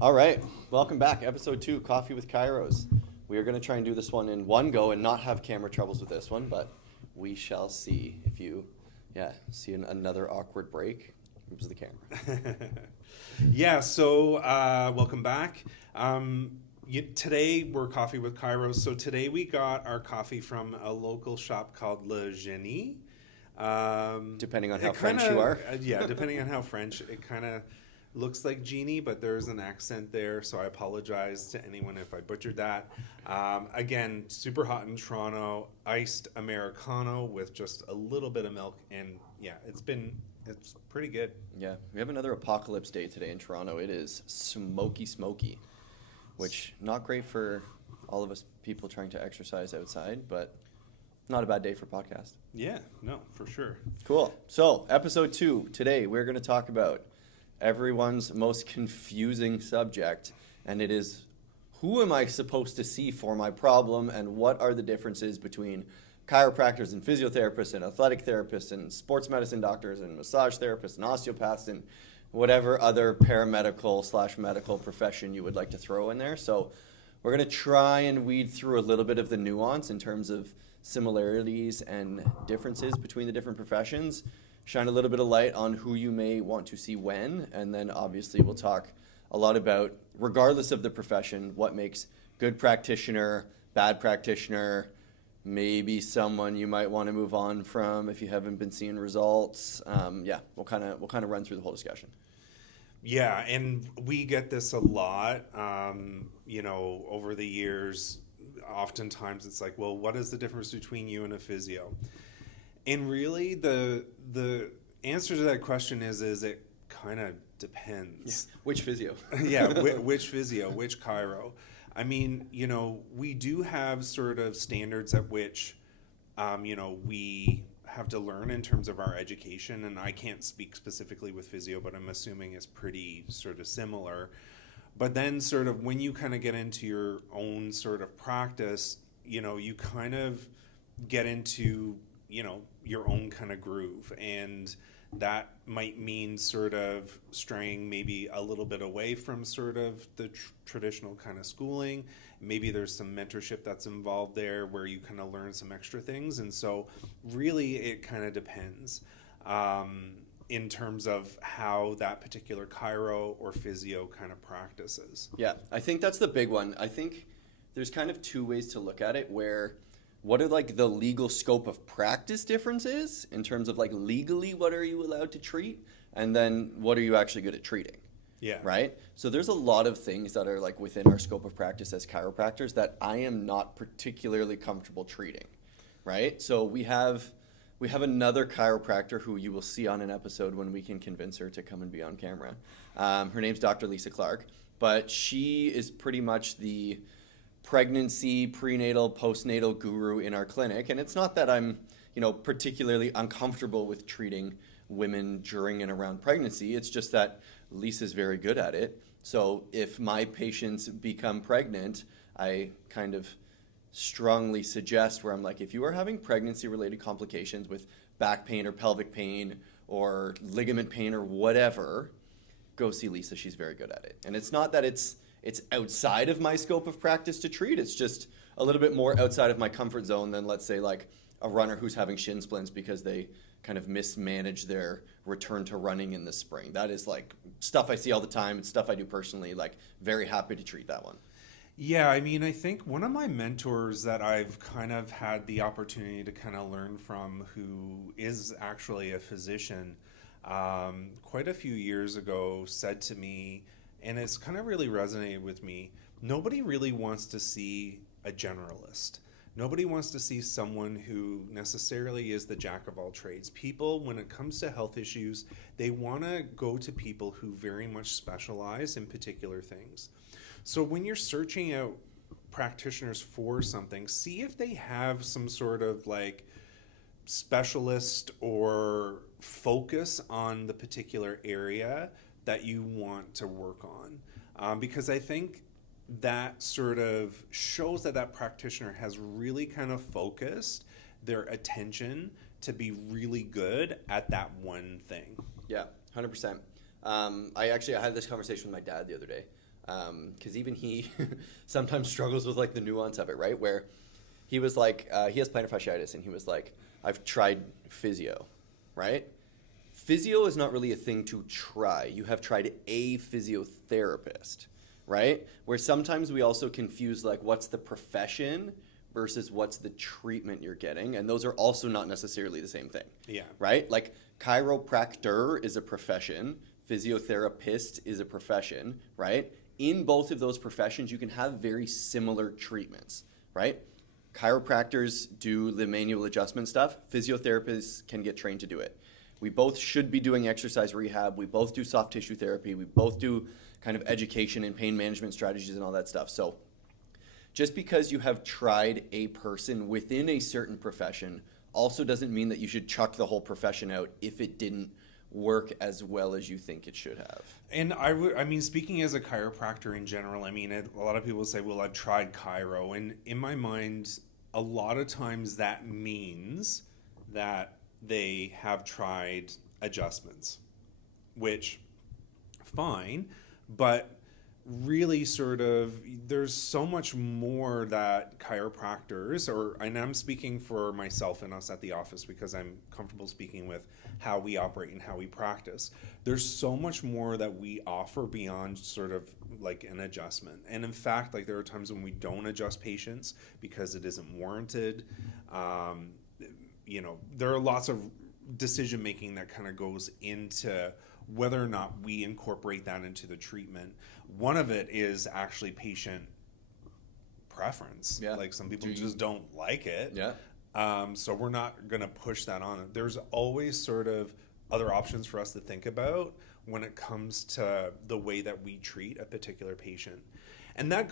All right, welcome back. Episode 2, Coffee with Chiros. We are going to try and do this one in one go and not have camera troubles with this one, but we shall see. If you, see another awkward break, it was the camera. Welcome back. Today we're Coffee with Chiros. So today we got our coffee from a local shop called Le Genie. Depending on how French you are. Depending on how French, it kind of looks like genie, but there's an accent there, so I apologize to anyone if I butchered that. Again, super hot in Toronto, iced Americano with just a little bit of milk, and it's pretty good. Yeah, we have another apocalypse day today in Toronto. It is smoky, which not great for all of us people trying to exercise outside, but not a bad day for podcast. Yeah, no, for sure. Cool. So, episode 2, today we're going to talk about everyone's most confusing subject, and it is, who am I supposed to see for my problem, and what are the differences between chiropractors and physiotherapists and athletic therapists and sports medicine doctors and massage therapists and osteopaths and whatever other paramedical/medical profession you would like to throw in there. So we're going to try and weed through a little bit of the nuance in terms of similarities and differences between the different professions, shine a little bit of light on who you may want to see when, and then obviously we'll talk a lot about, regardless of the profession, what makes good practitioner, bad practitioner, maybe someone you might want to move on from if you haven't been seeing results. We'll kind of run through the whole discussion. Yeah, and we get this a lot, over the years. Oftentimes it's like, well, what is the difference between you and a physio? And really, the answer to that question is it kind of depends. Yeah. Which physio? Which physio, which chiro. I mean, we do have sort of standards at which, we have to learn in terms of our education. And I can't speak specifically with physio, but I'm assuming it's pretty sort of similar. But then sort of when you kind of get into your own sort of practice, you kind of get into your own kind of groove, and that might mean sort of straying maybe a little bit away from sort of the traditional kind of schooling. Maybe there's some mentorship that's involved there where you kind of learn some extra things, and so really it kind of depends in terms of how that particular chiro or physio kind of practices. Yeah, I think that's the big one. I think there's kind of two ways to look at it, where what are like the legal scope of practice differences in terms of like legally what are you allowed to treat, and then what are you actually good at treating? Yeah. Right? So there's a lot of things that are like within our scope of practice as chiropractors that I am not particularly comfortable treating. Right? So we have another chiropractor who you will see on an episode when we can convince her to come and be on camera. Her name's Dr. Lisa Clark, but she is pretty much the pregnancy, prenatal, postnatal guru in our clinic. And it's not that I'm, particularly uncomfortable with treating women during and around pregnancy. It's just that Lisa's very good at it. So if my patients become pregnant, I kind of strongly suggest where I'm like, if you are having pregnancy-related complications with back pain or pelvic pain or ligament pain or whatever, go see Lisa. She's very good at it. And it's not that it's outside of my scope of practice to treat. It's just a little bit more outside of my comfort zone than, let's say, like a runner who's having shin splints because they kind of mismanage their return to running in the spring. That is like stuff I see all the time. It's stuff I do personally. Like, very happy to treat that one. Yeah, I mean, I think one of my mentors that I've kind of had the opportunity to kind of learn from, who is actually a physician, quite a few years ago said to me, and it's kind of really resonated with me, nobody really wants to see a generalist. Nobody wants to see someone who necessarily is the jack of all trades. People, when it comes to health issues, they want to go to people who very much specialize in particular things. So when you're searching out practitioners for something, see if they have some sort of like specialist or focus on the particular area that you want to work on. Because I think that sort of shows that practitioner has really kind of focused their attention to be really good at that one thing. Yeah, 100%. I had this conversation with my dad the other day. because even he sometimes struggles with like the nuance of it, right? Where he was like, he has plantar fasciitis, and he was like, I've tried physio, right? Physio is not really a thing to try. You have tried a physiotherapist, right? Where sometimes we also confuse like what's the profession versus what's the treatment you're getting, and those are also not necessarily the same thing. Yeah. Right? Like chiropractor is a profession, physiotherapist is a profession, right? In both of those professions, you can have very similar treatments, right? Chiropractors do the manual adjustment stuff. Physiotherapists can get trained to do it. We both should be doing exercise rehab. We both do soft tissue therapy. We both do kind of education and pain management strategies and all that stuff. So just because you have tried a person within a certain profession also doesn't mean that you should chuck the whole profession out if it didn't work as well as you think it should have. And I mean, speaking as a chiropractor in general, I mean, a lot of people say, well, I've tried chiro. And in my mind, a lot of times that means that they have tried adjustments, which, fine, but really sort of there's so much more that chiropractors, and I'm speaking for myself and us at the office because I'm comfortable speaking with how we operate and how we practice. There's so much more that we offer beyond sort of like an adjustment. And in fact, like there are times when we don't adjust patients because it isn't warranted. There are lots of decision making that kind of goes into whether or not we incorporate that into the treatment. One of it is actually patient preference. Yeah. Like some people just don't like it. Yeah. So we're not going to push that on. There's always sort of other options for us to think about when it comes to the way that we treat a particular patient. And that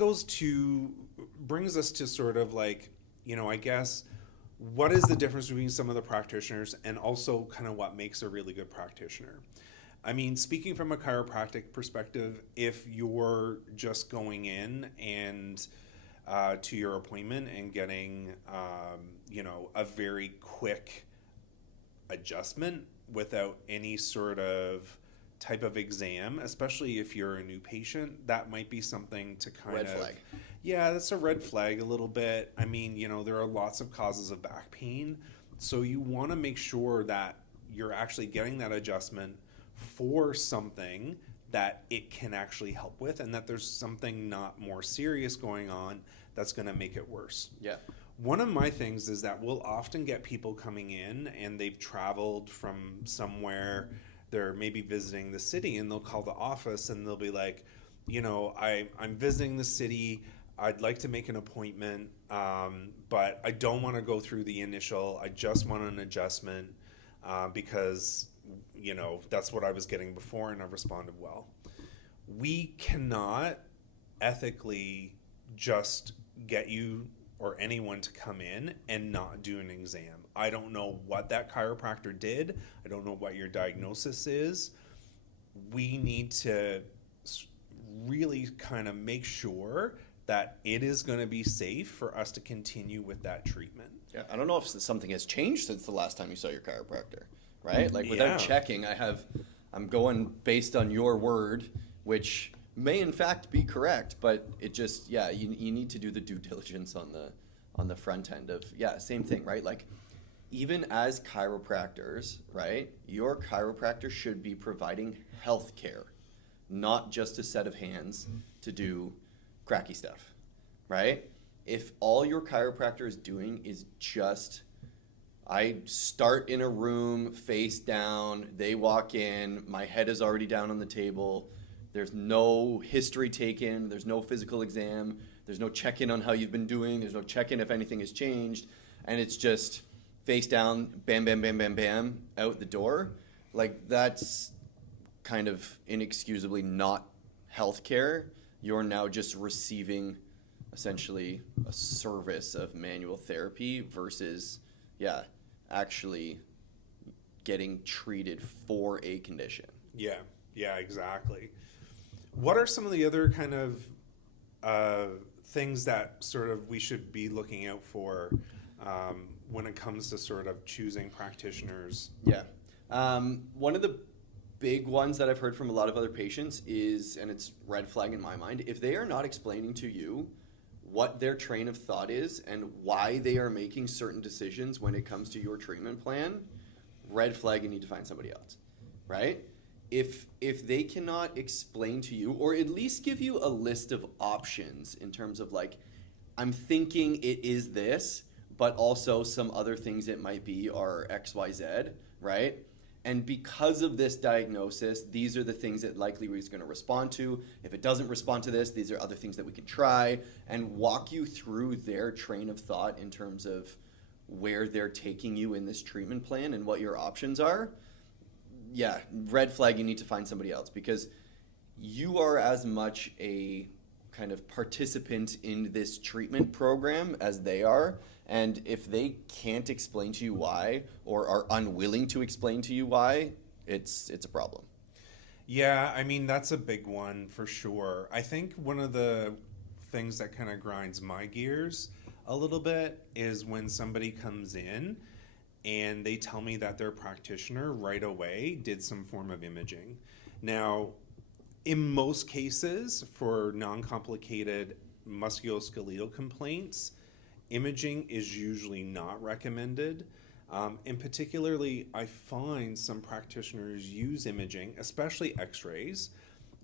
brings us to sort of like, I guess, what is the difference between some of the practitioners and also kind of what makes a really good practitioner? I mean, speaking from a chiropractic perspective, if you're just going in and to your appointment and getting, a very quick adjustment without any sort of type of exam, especially if you're a new patient, that might be something to kind of... Red flag. Yeah, that's a red flag a little bit. I mean, there are lots of causes of back pain. So you want to make sure that you're actually getting that adjustment for something that it can actually help with, and that there's something not more serious going on that's going to make it worse. Yeah. One of my things is that we'll often get people coming in and they've traveled from somewhere, they're maybe visiting the city, and they'll call the office and they'll be like, I'm visiting the city, I'd like to make an appointment, but I don't want to go through the initial, I just want an adjustment because that's what I was getting before and I've responded well. We cannot ethically just get you or anyone to come in and not do an exam. I don't know what that chiropractor did. I don't know what your diagnosis is. We need to really kind of make sure that it is going to be safe for us to continue with that treatment. Yeah, I don't know if something has changed since the last time you saw your chiropractor, right? Like without checking, I'm going based on your word, which may in fact be correct, but it just, you need to do the due diligence on the front end of, same thing, right? Like even as chiropractors, right, your chiropractor should be providing health care, not just a set of hands to do cracky stuff, right? If all your chiropractor is doing is just, I start in a room face down, they walk in, my head is already down on the table, there's no history taken, there's no physical exam, there's no check-in on how you've been doing, there's no check-in if anything has changed, and it's just face down, bam, bam, bam, bam, bam, out the door. Like that's kind of inexcusably not healthcare. You're now just receiving essentially a service of manual therapy versus, actually getting treated for a condition. Yeah, exactly. What are some of the other kind of things that sort of we should be looking out for when it comes to sort of choosing practitioners? One of the big ones that I've heard from a lot of other patients is, and it's red flag in my mind, if they are not explaining to you what their train of thought is and why they are making certain decisions when it comes to your treatment plan, red flag, you need to find somebody else, right? If they cannot explain to you, or at least give you a list of options in terms of like, I'm thinking it is this, but also some other things it might be are XYZ, right? And because of this diagnosis, these are the things that likely he's going to respond to. If it doesn't respond to this, these are other things that we can try, and walk you through their train of thought in terms of where they're taking you in this treatment plan and what your options are. Yeah, red flag, you need to find somebody else, because you are as much a kind of participant in this treatment program as they are. And if they can't explain to you why, or are unwilling to explain to you why, it's a problem. Yeah, I mean, that's a big one for sure. I think one of the things that kind of grinds my gears a little bit is when somebody comes in and they tell me that their practitioner right away did some form of imaging. Now, in most cases, for non-complicated musculoskeletal complaints, imaging is usually not recommended. And particularly, I find some practitioners use imaging, especially x-rays.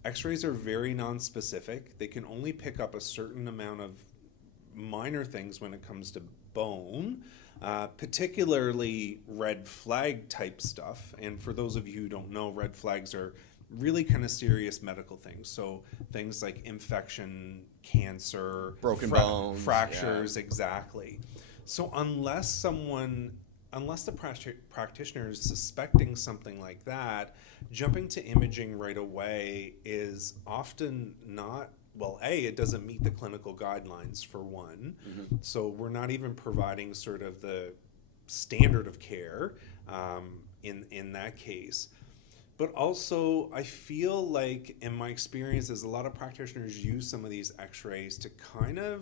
X-rays are very non-specific. They can only pick up a certain amount of minor things when it comes to bone, particularly red flag type stuff. And for those of you who don't know, red flags are really kind of serious medical things. So things like infection, cancer, broken bones, fractures, exactly. So unless the practitioner is suspecting something like that, jumping to imaging right away is often not, well, it doesn't meet the clinical guidelines for one. Mm-hmm. So we're not even providing sort of the standard of care in that case. But also, I feel like, in my experiences, a lot of practitioners use some of these x-rays to kind of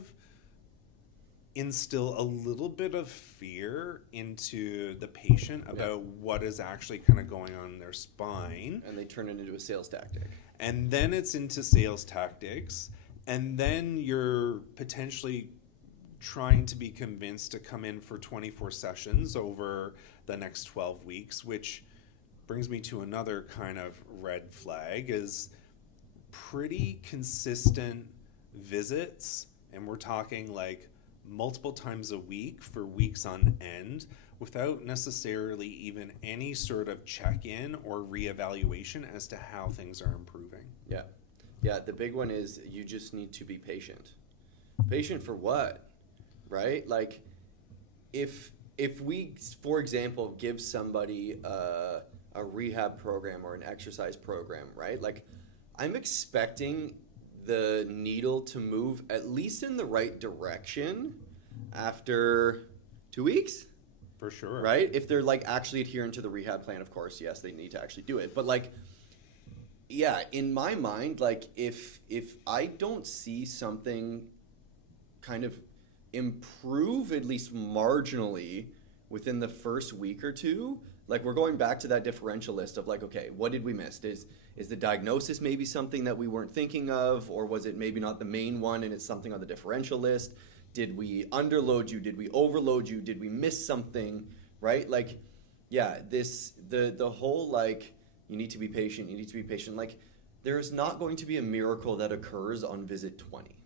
instill a little bit of fear into the patient about what is actually kind of going on in their spine. And they turn it into a sales tactic. And then it's into sales tactics. And then you're potentially trying to be convinced to come in for 24 sessions over the next 12 weeks, which brings me to another kind of red flag, is pretty consistent visits, and we're talking like multiple times a week for weeks on end without necessarily even any sort of check-in or reevaluation as to how things are improving. Yeah, the big one is you just need to be patient. Patient for what? Right? Like if we, for example, give somebody a rehab program or an exercise program, right? Like, I'm expecting the needle to move at least in the right direction after 2 weeks. For sure. Right? If they're like actually adhering to the rehab plan, of course, yes, they need to actually do it. But like, yeah, in my mind, like if I don't see something kind of improve at least marginally within the first week or two, like we're going back to that differential list of like, okay, what did we miss? Is the diagnosis maybe something that we weren't thinking of, or was it maybe not the main one and it's something on the differential list? Did we underload you? Did we overload you? Did we miss something? Right? Like, yeah, the whole like, you need to be patient. Like, there is not going to be a miracle that occurs on visit 20.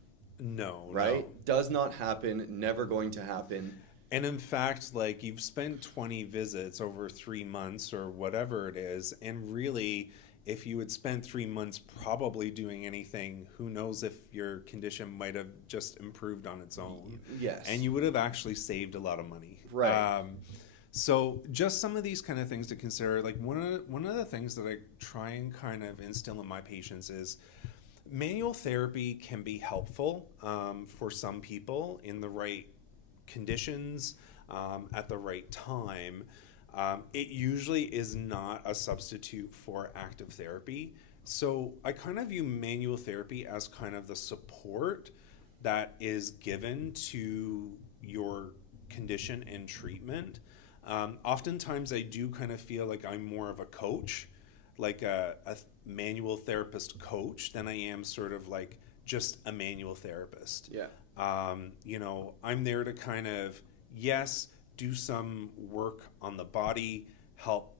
No. Right? No. Does not happen, never going to happen. And in fact, like, you've spent 20 visits over 3 months or whatever it is, and really, if you had spent 3 months probably doing anything, who knows if your condition might have just improved on its own. Yes. And you would have actually saved a lot of money. Right. So just some of these kind of things to consider. Like one of the things that I try and kind of instill in my patients is manual therapy can be helpful for some people in the right conditions at the right time. It usually is not a substitute for active therapy. So I kind of view manual therapy as kind of the support that is given to your condition and treatment. Oftentimes I do kind of feel like I'm more of a coach like a manual therapist coach than I am sort of like just a manual therapist. Yeah. You know, I'm there to kind of, yes, do some work on the body, help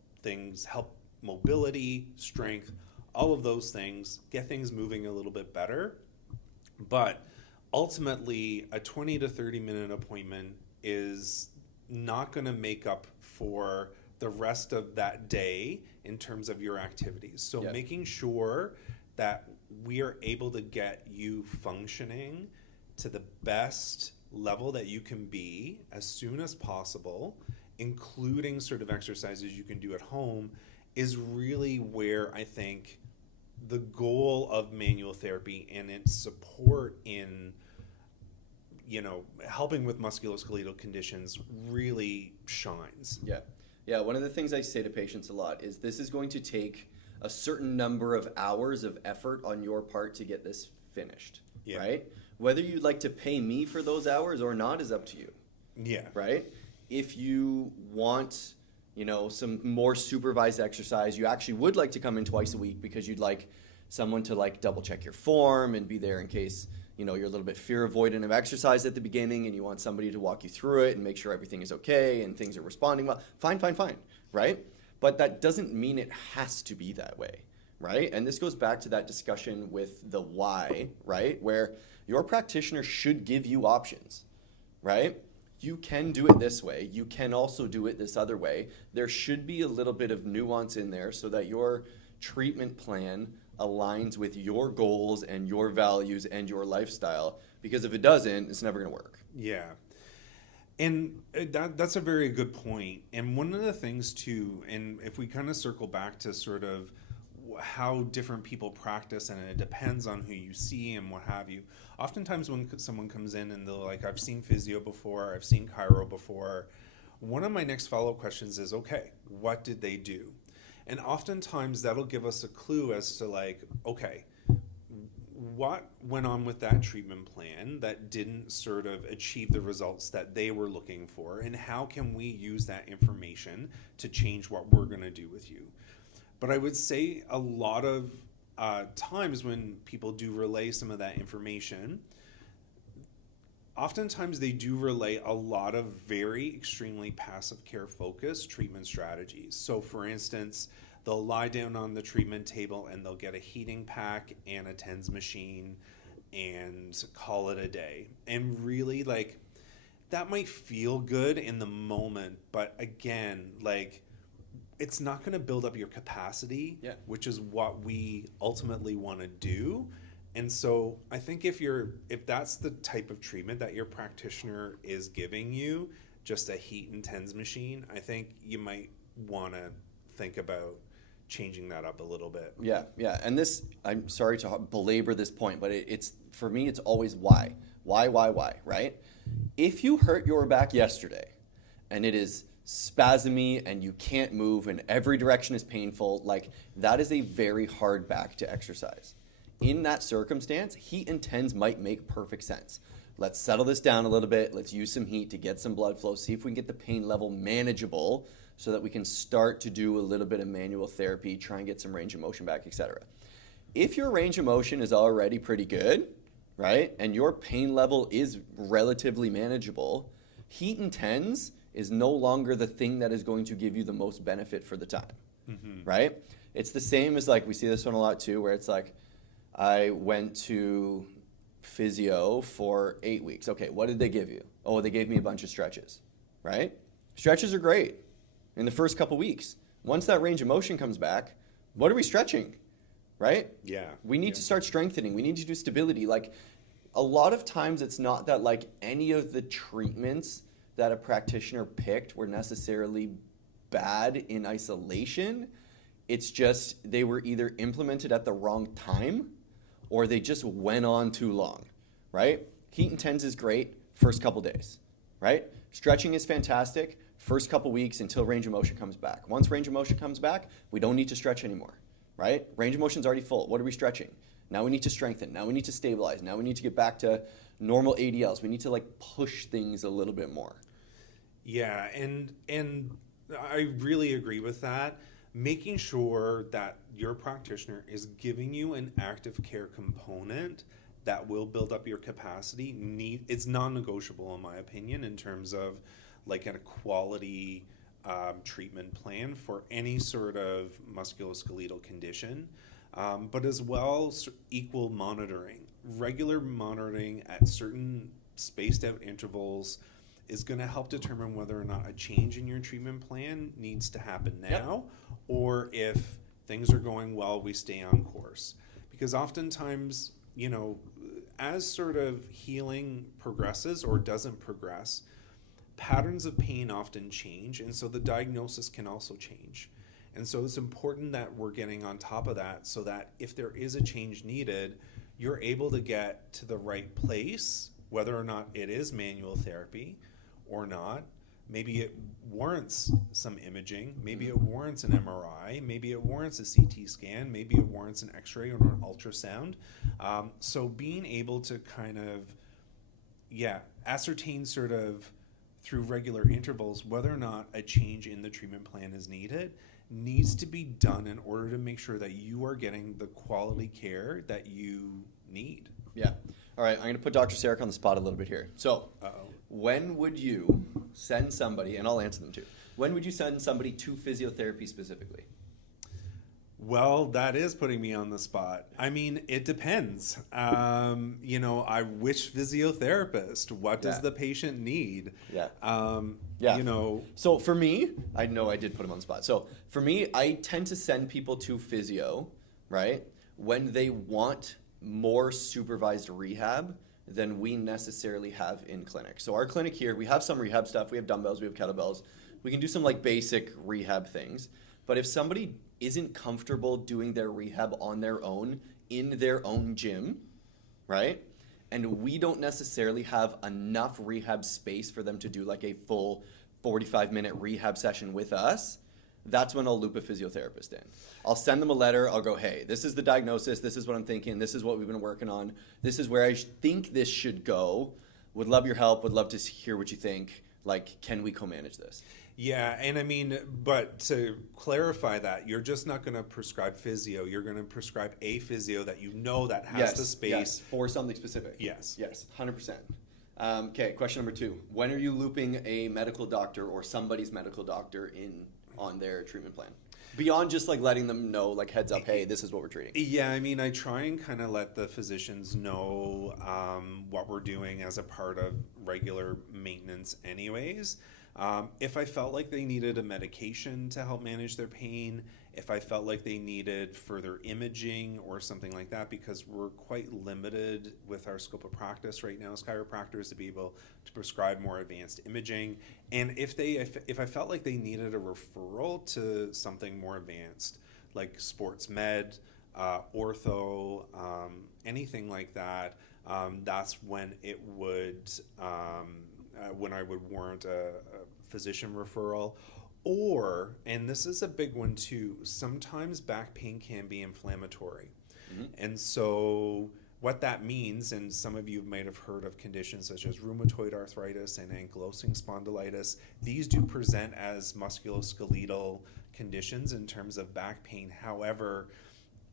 mobility, strength, all of those things, get things moving a little bit better. But ultimately, a 20 to 30 minute appointment is not going to make up for the rest of that day in terms of your activities. So Yeah. making sure that we are able to get you functioning to the best level that you can be as soon as possible, including sort of exercises you can do at home, is really where I think the goal of manual therapy and its support in, you know, helping with musculoskeletal conditions really shines. Yeah. Yeah. One of the things I say to patients a lot is this is going to take a certain number of hours of effort on your part to get this finished. Yeah. Right? Whether you'd like to pay me for those hours or not is up to you. Yeah. Right? If you want, you know, some more supervised exercise, you actually would like to come in twice a week because you'd like someone to like double check your form and be there in case, you know, you're a little bit fear avoidant of exercise at the beginning and you want somebody to walk you through it and make sure everything is okay and things are responding well. Fine, right? But that doesn't mean it has to be that way, right? And this goes back to that discussion with the why, right? Where your practitioner should give you options, right? You can do it this way. You can also do it this other way. There should be a little bit of nuance in there so that your treatment plan aligns with your goals and your values and your lifestyle. Because if it doesn't, it's never going to work. Yeah. And that's a very good point. And one of the things too, and if we kind of circle back to sort of how different people practice, and it depends on who you see and what have you. Oftentimes when someone comes in and they're like, I've seen Physio before, I've seen Chiro before, one of my next follow-up questions is, okay, what did they do? And oftentimes that'll give us a clue as to like, okay, what went on with that treatment plan that didn't sort of achieve the results that they were looking for, and how can we use that information to change what we're going to do with you? But I would say a lot of times when people do relay some of that information, oftentimes they do relay a lot of very extremely passive care focused treatment strategies. So for instance, they'll lie down on the treatment table and they'll get a heating pack and a TENS machine and call it a day. And really, like, that might feel good in the moment, but again, like, it's not going to build up your capacity, which is what we ultimately want to do. And so I think if that's the type of treatment that your practitioner is giving you, just a heat and TENS machine, I think you might want to think about changing that up a little bit. Yeah. And this, I'm sorry to belabor this point, but it's for me, it's always why. Why, right? If you hurt your back yesterday and it is spasmy and you can't move and every direction is painful, like, that is a very hard back to exercise. In that circumstance, heat and TENS might make perfect sense. Let's settle this down a little bit. Let's use some heat to get some blood flow, see if we can get the pain level manageable so that we can start to do a little bit of manual therapy, try and get some range of motion back, etc. If your range of motion is already pretty good, right, and your pain level is relatively manageable, heat and TENS is no longer the thing that is going to give you the most benefit for the time, right? It's the same as, like, we see this one a lot too, where it's like, I went to Physio for 8 weeks. Okay, what did they give you? Oh, they gave me a bunch of stretches, right? Stretches are great in the first couple weeks. Once that range of motion comes back, what are we stretching, right? Yeah. We need to start strengthening. We need to do stability. Like, a lot of times it's not that, like, any of the treatments that a practitioner picked were necessarily bad in isolation. It's just they were either implemented at the wrong time or they just went on too long, right? Heat and TENS is great first couple days, right? Stretching is fantastic first couple weeks until range of motion comes back. Once range of motion comes back, we don't need to stretch anymore, right? Range of motion's already full. What are we stretching? Now we need to strengthen. Now we need to stabilize. Now we need to get back to normal ADLs. We need to, like, push things a little bit more. Yeah, and I really agree with that. Making sure that your practitioner is giving you an active care component that will build up your capacity, it's non-negotiable in my opinion in terms of like a quality treatment plan for any sort of musculoskeletal condition, but as well equal monitoring. Regular monitoring at certain spaced out intervals is going to help determine whether or not a change in your treatment plan needs to happen now, or if things are going well, we stay on course. Because oftentimes, you know, as sort of healing progresses or doesn't progress, patterns of pain often change, and so the diagnosis can also change. And so it's important that we're getting on top of that so that if there is a change needed, you're able to get to the right place, whether or not it is manual therapy or not. Maybe it warrants some imaging, maybe it warrants an MRI, maybe it warrants a CT scan, maybe it warrants an X-ray or an ultrasound. So being able to kind of, ascertain sort of through regular intervals whether or not a change in the treatment plan is needs to be done in order to make sure that you are getting the quality care that you need. Yeah. All right, I'm going to put Dr. Sarek on the spot a little bit here. So, when would you send somebody, and I'll answer them too, when would you send somebody to physiotherapy specifically? Well, that is putting me on the spot. I mean, it depends. You know, which physiotherapist? What does the patient need? Yeah. You know. So for me, I know I did put him on the spot. So for me, I tend to send people to physio, right, when they want more supervised rehab than we necessarily have in clinic. So our clinic here, we have some rehab stuff. We have dumbbells, we have kettlebells. We can do some like basic rehab things. But if somebody isn't comfortable doing their rehab on their own in their own gym, right? And we don't necessarily have enough rehab space for them to do like a full 45-minute rehab session with us, that's when I'll loop a physiotherapist in. I'll send them a letter. I'll go, hey, this is the diagnosis. This is what I'm thinking. This is what we've been working on. This is where I think this should go. Would love your help. Would love to hear what you think. Like, can we co-manage this? Yeah, and I mean, but to clarify that, you're just not going to prescribe physio. You're going to prescribe a physio that you know that has the space. Yes, for something specific. Yes. Yes, 100%. Okay, question number 2. When are you looping a medical doctor or somebody's medical doctor in on their treatment plan? Beyond just like letting them know, like heads up, hey, this is what we're treating. Yeah, I mean, I try and kind of let the physicians know what we're doing as a part of regular maintenance anyways. If I felt like they needed a medication to help manage their pain, if I felt like they needed further imaging or something like that, because we're quite limited with our scope of practice right now as chiropractors to be able to prescribe more advanced imaging. And if I felt like they needed a referral to something more advanced, like sports med, ortho, anything like that, that's when it would, when I would warrant a physician referral. Or, and this is a big one too, sometimes back pain can be inflammatory. Mm-hmm. And so what that means, and some of you might have heard of conditions such as rheumatoid arthritis and ankylosing spondylitis, these do present as musculoskeletal conditions in terms of back pain. However,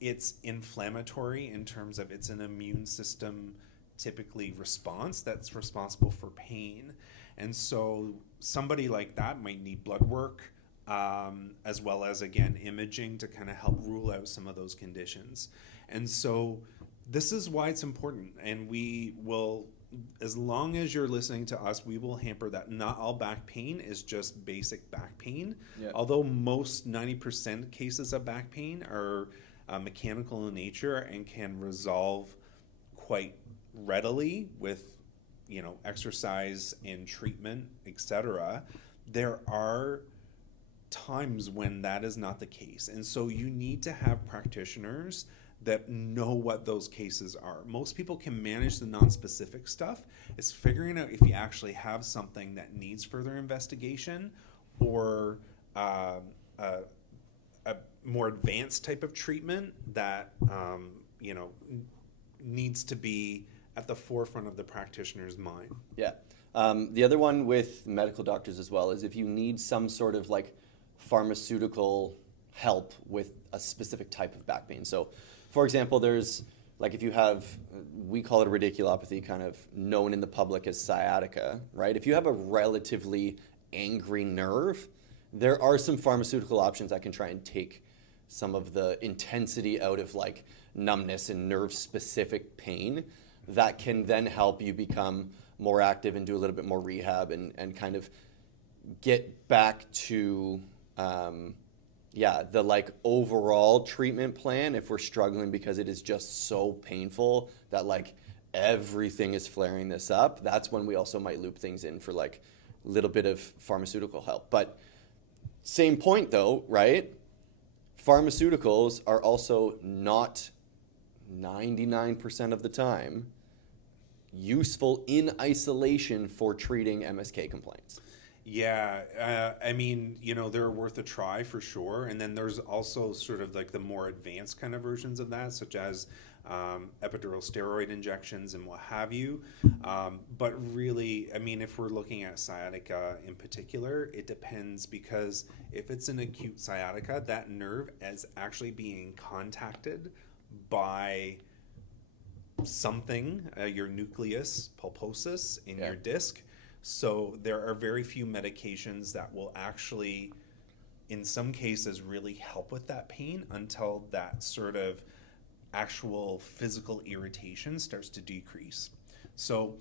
it's inflammatory in terms of it's an immune system typically response that's responsible for pain. And so somebody like that might need blood work, as well as, again, imaging to kind of help rule out some of those conditions. And so this is why it's important. And we will, as long as you're listening to us, we will hamper that. Not all back pain is just basic back pain. Yep. Although most 90% cases of back pain are mechanical in nature and can resolve quite readily with exercise and treatment, etc. There are times when that is not the case. And so you need to have practitioners that know what those cases are. Most people can manage the non-specific stuff. It's figuring out if you actually have something that needs further investigation or a more advanced type of treatment that needs to be at the forefront of the practitioner's mind. Yeah. The other one with medical doctors as well is if you need some sort of like pharmaceutical help with a specific type of back pain. So, for example, there's like if you have, we call it a radiculopathy, kind of known in the public as sciatica, right? If you have a relatively angry nerve, there are some pharmaceutical options that can try and take some of the intensity out of like numbness and nerve specific pain that can then help you become more active and do a little bit more rehab and kind of get back to the like overall treatment plan if we're struggling because it is just so painful that like everything is flaring this up. That's when we also might loop things in for like a little bit of pharmaceutical help. But same point though, right? Pharmaceuticals are also not 99% of the time useful in isolation for treating MSK complaints. Yeah, I mean, they're worth a try for sure. And then there's also sort of like the more advanced kind of versions of that, such as epidural steroid injections and what have you. But really, I mean, if we're looking at sciatica in particular, it depends, because if it's an acute sciatica, that nerve is actually being contacted by something, your nucleus pulposus in your disc. So there are very few medications that will actually, in some cases, really help with that pain until that sort of actual physical irritation starts to decrease. So,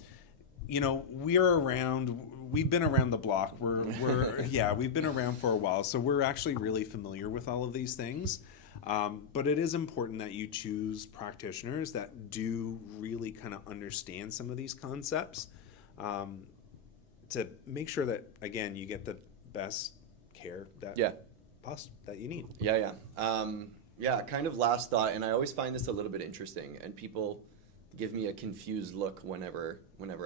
we've been around the block. We've been around for a while. So we're actually really familiar with all of these things. But it is important that you choose practitioners that do really kind of understand some of these concepts. To make sure that, again, you get the best care that you need. Kind of last thought, and I always find this a little bit interesting, and people give me a confused look whenever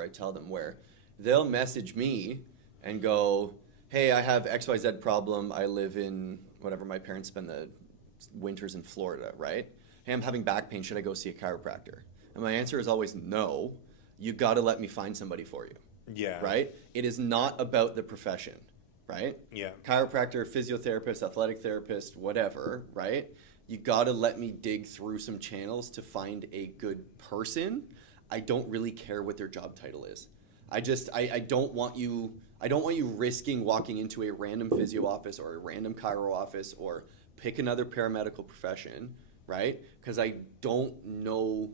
I tell them, where they'll message me and go, hey, I have XYZ problem, I live in whatever, my parents spend the winters in Florida, right? Hey, I'm having back pain, should I go see a chiropractor? And my answer is always no, you gotta let me find somebody for you. Yeah. Right? It is not about the profession, right? Yeah. Chiropractor, physiotherapist, athletic therapist, whatever, right? You got to let me dig through some channels to find a good person. I don't really care what their job title is. I don't want you risking walking into a random physio office or a random chiro office or pick another paramedical profession, right? Because I don't know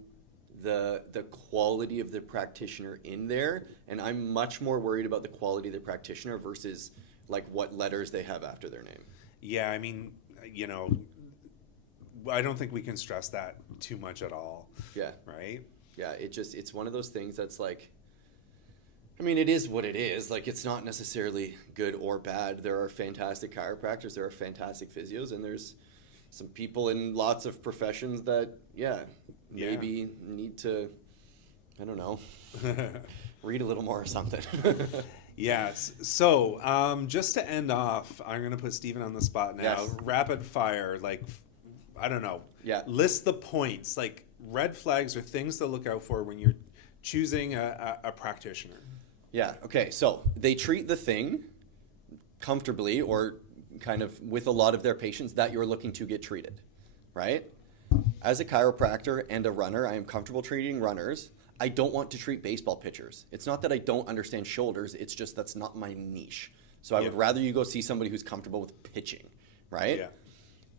the quality of the practitioner in there, and I'm much more worried about the quality of the practitioner versus like what letters they have after their name. Yeah, I mean, I don't think we can stress that too much at all. Yeah. Right? Yeah, it's one of those things that's like, I mean, it is what it is. Like, it's not necessarily good or bad. There are fantastic chiropractors, there are fantastic physios, and there's some people in lots of professions that, maybe need to, I don't know, read a little more or something. Yes. So just to end off, I'm going to put Steven on the spot now. Yes. Rapid fire, like, I don't know. Yeah. List the points, like red flags or things to look out for when you're choosing a practitioner. Yeah. Okay. So they treat the thing comfortably or kind of with a lot of their patients that you're looking to get treated, right? As a chiropractor and a runner, I am comfortable treating runners. I don't want to treat baseball pitchers. It's not that I don't understand shoulders. It's just that's not my niche. So I would rather you go see somebody who's comfortable with pitching, right? Yeah.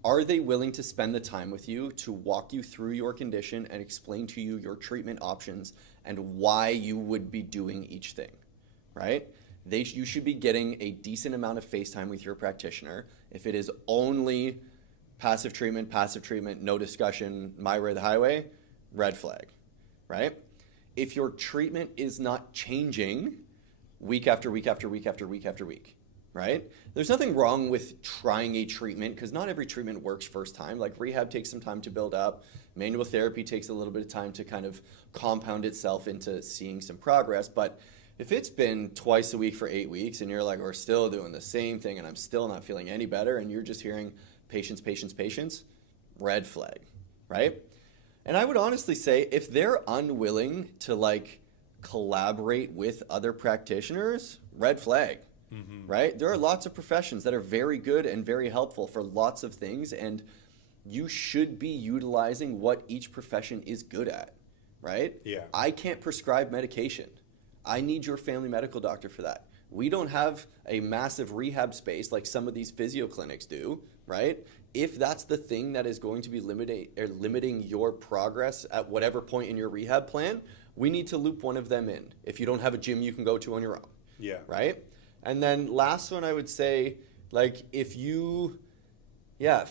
Are they willing to spend the time with you to walk you through your condition and explain to you your treatment options and why you would be doing each thing, right? You should be getting a decent amount of face time with your practitioner. If it is only passive treatment, no discussion, my way or the highway, red flag, right? If your treatment is not changing week after week after week after week after week, right? There's nothing wrong with trying a treatment because not every treatment works first time. Like rehab takes some time to build up. Manual therapy takes a little bit of time to kind of compound itself into seeing some progress. But if it's been twice a week for 8 weeks and you're like, we're still doing the same thing and I'm still not feeling any better and you're just hearing patients, red flag, right? And I would honestly say if they're unwilling to like collaborate with other practitioners, red flag. right? There are lots of professions that are very good and very helpful for lots of things, and you should be utilizing what each profession is good at, right? Yeah. I can't prescribe medication. I need your family medical doctor for that. We don't have a massive rehab space like some of these physio clinics do, right? If that's the thing that is going to be limiting your progress at whatever point in your rehab plan, we need to loop one of them in. If you don't have a gym you can go to on your own, Yeah. right? And then last one, I would say, like, if you,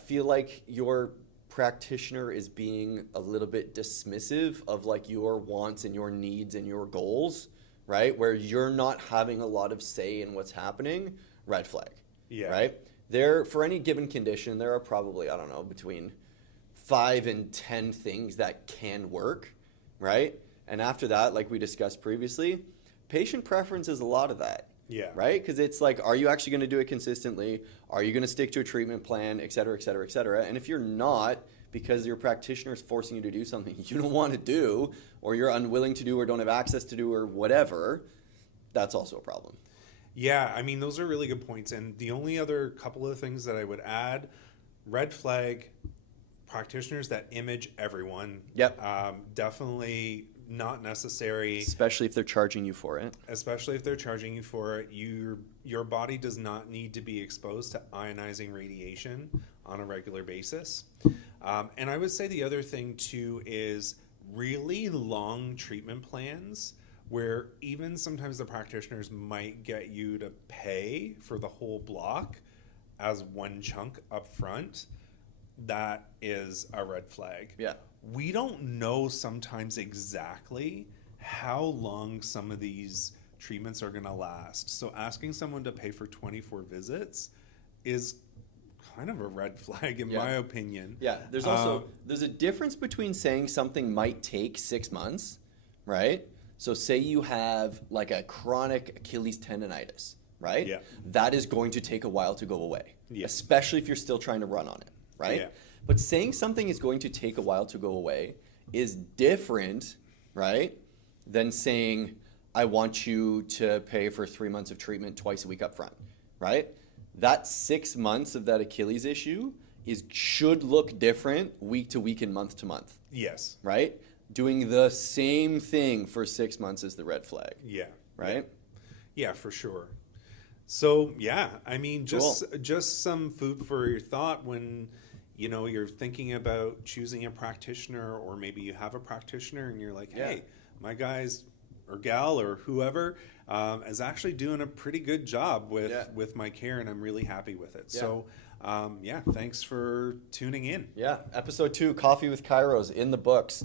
feel like your practitioner is being a little bit dismissive of like your wants and your needs and your goals, right? Where you're not having a lot of say in what's happening, red flag, right? There, for any given condition, there are probably, I don't know, between 5 and 10 things that can work, right? And after that, like we discussed previously, patient preference is a lot of that. Yeah. Right? Because it's like, are you actually going to do it consistently? Are you going to stick to a treatment plan, et cetera, et cetera, et cetera? And if you're not, because your practitioner is forcing you to do something you don't want to do, or you're unwilling to do, or don't have access to do, or whatever, that's also a problem. Yeah, I mean, those are really good points. And the only other couple of things that I would add, red flag, practitioners that image everyone. Yep. Definitely not necessary. Especially if they're charging you for it. Especially if they're charging you for it. Your body does not need to be exposed to ionizing radiation on a regular basis. And I would say the other thing too is really long treatment plans where even sometimes the practitioners might get you to pay for the whole block as one chunk up front. That is a red flag. Yeah. We don't know sometimes exactly how long some of these treatments are going to last. So asking someone to pay for 24 visits is kind of a red flag in my opinion. Yeah, there's also there's a difference between saying something might take 6 months, right? So say you have like a chronic Achilles tendonitis, right? Yeah. That is going to take a while to go away, especially if you're still trying to run on it, right? Yeah. But saying something is going to take a while to go away is different, right, than saying, I want you to pay for 3 months of treatment twice a week up front, right? That 6 months of that Achilles issue should look different week to week and month to month. Yes. Right? Doing the same thing for 6 months is the red flag. Yeah. Right? Yeah, for sure. So, yeah, I mean, just some food for your thought when you're thinking about choosing a practitioner, or maybe you have a practitioner and you're like, hey, my guy's or gal or whoever is actually doing a pretty good job with my care, and I'm really happy with it. Yeah. So, thanks for tuning in. Yeah, episode 2, Coffee with Chiros, in the books.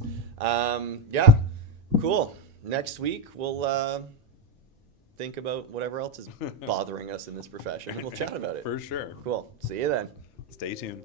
Cool. Next week, we'll think about whatever else is bothering us in this profession, and we'll chat about it. For sure. Cool. See you then. Stay tuned.